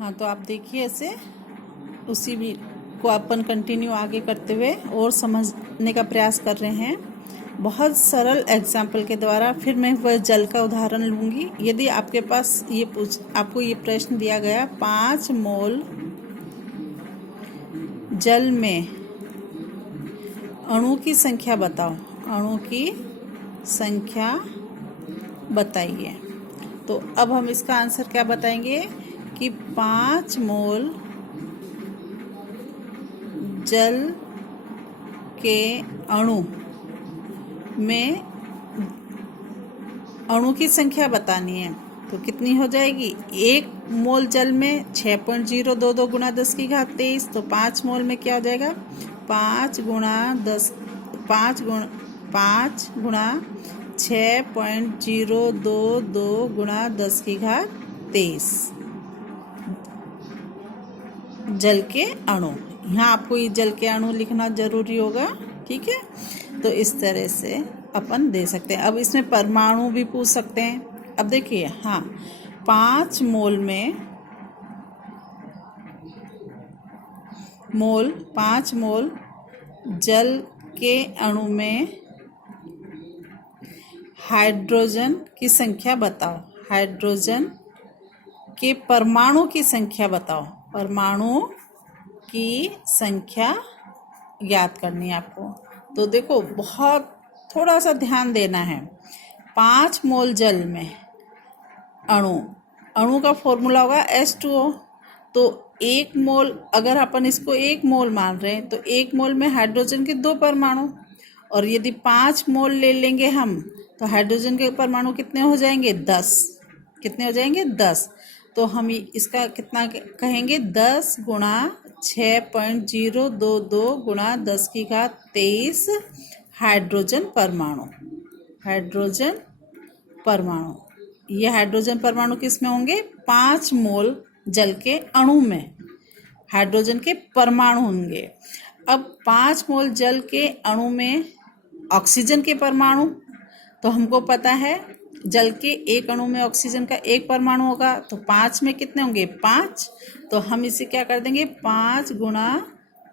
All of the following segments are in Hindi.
हाँ, तो आप देखिए ऐसे उसी भी को अपन कंटिन्यू आगे करते हुए और समझने का प्रयास कर रहे हैं बहुत सरल एग्जाम्पल के द्वारा। फिर मैं वह जल का उदाहरण लूँगी। यदि आपके पास आपको ये प्रश्न दिया गया 5 मोल जल में अणु की संख्या बताओ, अणु की संख्या बताइए। तो अब हम इसका आंसर क्या बताएंगे कि 5 मोल जल के अणु में अणु की संख्या बतानी है। तो कितनी हो जाएगी? 1 मोल जल में 6.022 गुणा 10 की घात 23। तो 5 मोल में क्या हो जाएगा? 5 गुणा 6.022 गुणा 10 की घात 23 जल के अणु। यहाँ आपको ये जल के अणु लिखना जरूरी होगा, ठीक है। तो इस तरह से अपन दे सकते हैं। अब इसमें परमाणु भी पूछ सकते हैं। अब देखिए, हाँ, 5 मोल में 5 मोल जल के अणु में हाइड्रोजन की संख्या बताओ। हाइड्रोजन के परमाणु की संख्या बताओ। परमाणु की संख्या ज्ञात करनी है आपको। तो देखो, बहुत थोड़ा सा ध्यान देना है। 5 मोल जल में अणु का फॉर्मूला होगा H2O। तो 1 मोल, अगर अपन इसको 1 मोल मान रहे हैं तो 1 मोल में हाइड्रोजन के 2 परमाणु, और यदि 5 मोल ले लेंगे हम तो हाइड्रोजन के परमाणु कितने हो जाएंगे? 10। कितने हो जाएंगे? 10। तो हम इसका कितना कहेंगे? 10 गुणा 6.022 गुणा 10 की घात 23 हाइड्रोजन परमाणु। हाइड्रोजन परमाणु, ये हाइड्रोजन परमाणु किस में होंगे? 5 मोल जल के अणु में हाइड्रोजन के परमाणु होंगे। अब 5 मोल जल के अणु में ऑक्सीजन के परमाणु, तो हमको पता है जल के एक अणु में ऑक्सीजन का 1 परमाणु होगा। तो 5 में कितने होंगे? 5। तो हम इसे क्या कर देंगे? 5 गुणा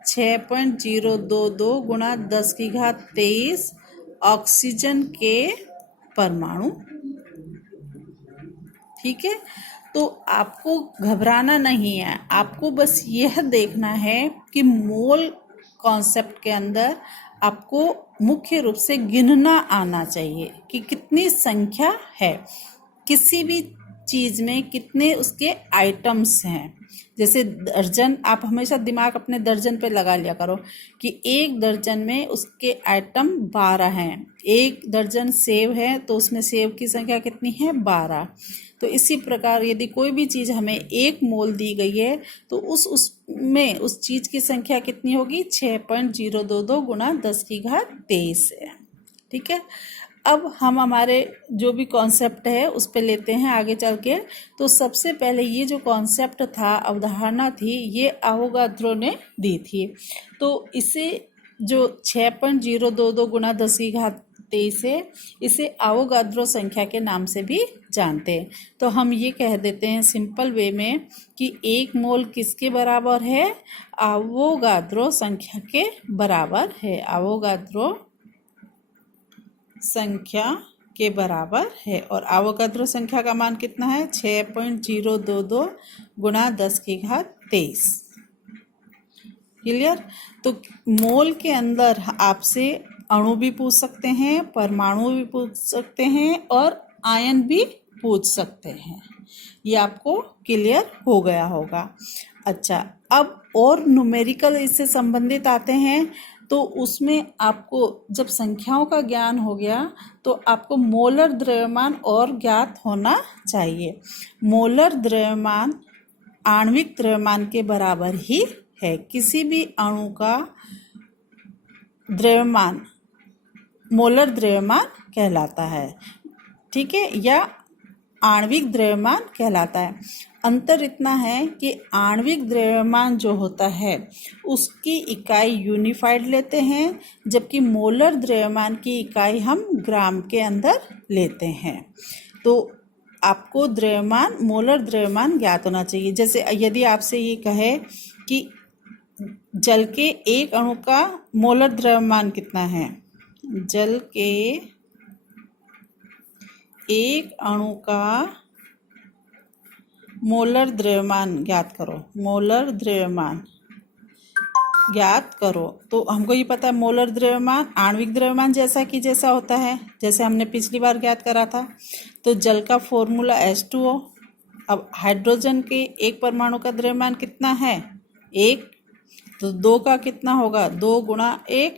6.022 गुणा 10 की घात 23 ऑक्सीजन के परमाणु, ठीक है। तो आपको घबराना नहीं है, आपको बस यह देखना है कि मोल कॉन्सेप्ट के अंदर आपको मुख्य रूप से गिनना आना चाहिए कि कितनी संख्या है किसी भी चीज में, कितने उसके आइटम्स हैं। जैसे दर्जन, आप हमेशा दिमाग अपने दर्जन पे लगा लिया करो कि 1 दर्जन में उसके आइटम 12 हैं। 1 दर्जन सेब है तो उसमें सेब की संख्या कितनी है? 12। तो इसी प्रकार यदि कोई भी चीज़ हमें 1 मोल दी गई है तो उसमें उस चीज़ की संख्या कितनी होगी? 6.022 गुणा 10 की घात 23 है, ठीक है। अब हम हमारे जो भी कॉन्सेप्ट है उस पे लेते हैं आगे चल के। तो सबसे पहले ये जो कॉन्सेप्ट था, अवधारणा थी, ये अवोगाद्रो ने दी थी। तो इसे जो 6.022 गुणा 10 की घात 23 है, इसे अवोगाद्रो संख्या के नाम से भी जानते हैं। तो हम ये कह देते हैं सिंपल वे में कि 1 मोल किसके बराबर है? अवोगाद्रो संख्या के बराबर है। अवोगाद्रो संख्या के बराबर है। और अवोगाद्रो संख्या का मान कितना है? 6.022 गुणा 10 की घात 23। क्लियर? तो मोल के अंदर आपसे अणु भी पूछ सकते हैं, परमाणु भी पूछ सकते हैं और आयन भी पूछ सकते हैं। ये आपको क्लियर हो गया होगा। अच्छा, अब और न्यूमेरिकल इससे संबंधित आते हैं। तो उसमें आपको जब संख्याओं का ज्ञान हो गया तो आपको मोलर द्रव्यमान और ज्ञात होना चाहिए। मोलर द्रव्यमान आणविक द्रव्यमान के बराबर ही है। किसी भी अणु का द्रव्यमान मोलर द्रव्यमान कहलाता है, ठीक है, या आणविक द्रव्यमान कहलाता है। अंतर इतना है कि आणविक द्रव्यमान जो होता है उसकी इकाई यूनिफाइड लेते हैं, जबकि मोलर द्रव्यमान की इकाई हम ग्राम के अंदर लेते हैं। तो आपको द्रव्यमान, मोलर द्रव्यमान ज्ञात होना चाहिए। जैसे यदि आपसे ये कहे कि जल के एक अणु का मोलर द्रव्यमान कितना है, जल के एक अणु का मोलर द्रव्यमान ज्ञात करो, मोलर द्रव्यमान ज्ञात करो, तो हमको ये पता है मोलर द्रव्यमान आणविक द्रव्यमान जैसा होता है, जैसे हमने पिछली बार ज्ञात करा था। तो जल का फॉर्मूला H2O। अब हाइड्रोजन के एक परमाणु का द्रव्यमान कितना है, 1, तो 2 का कितना होगा, 2 गुणा 1,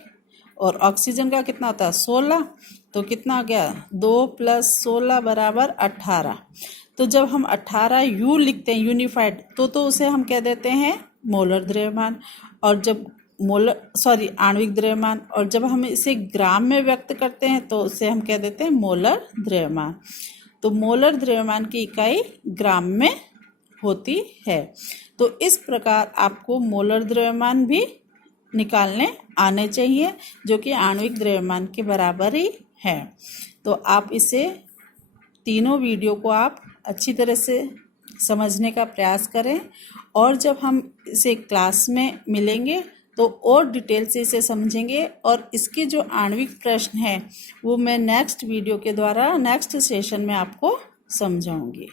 और ऑक्सीजन का कितना होता है 16, तो कितना आ गया 2 + 16 = 18। तो जब हम 18U लिखते हैं यूनिफाइड, तो उसे हम कह देते हैं मोलर द्रव्यमान, और जब आणविक द्रव्यमान, और जब हम इसे ग्राम में व्यक्त करते हैं तो उसे हम कह देते हैं मोलर द्रव्यमान। तो मोलर द्रव्यमान की इकाई ग्राम में होती है। तो इस प्रकार आपको मोलर द्रव्यमान भी निकालने आने चाहिए, जो कि आणविक द्रव्यमान के बराबर ही है। तो आप इसे तीनों वीडियो को आप अच्छी तरह से समझने का प्रयास करें, और जब हम इसे क्लास में मिलेंगे तो और डिटेल से इसे समझेंगे, और इसके जो आणविक प्रश्न हैं वो मैं नेक्स्ट वीडियो के द्वारा नेक्स्ट सेशन में आपको समझाऊंगी।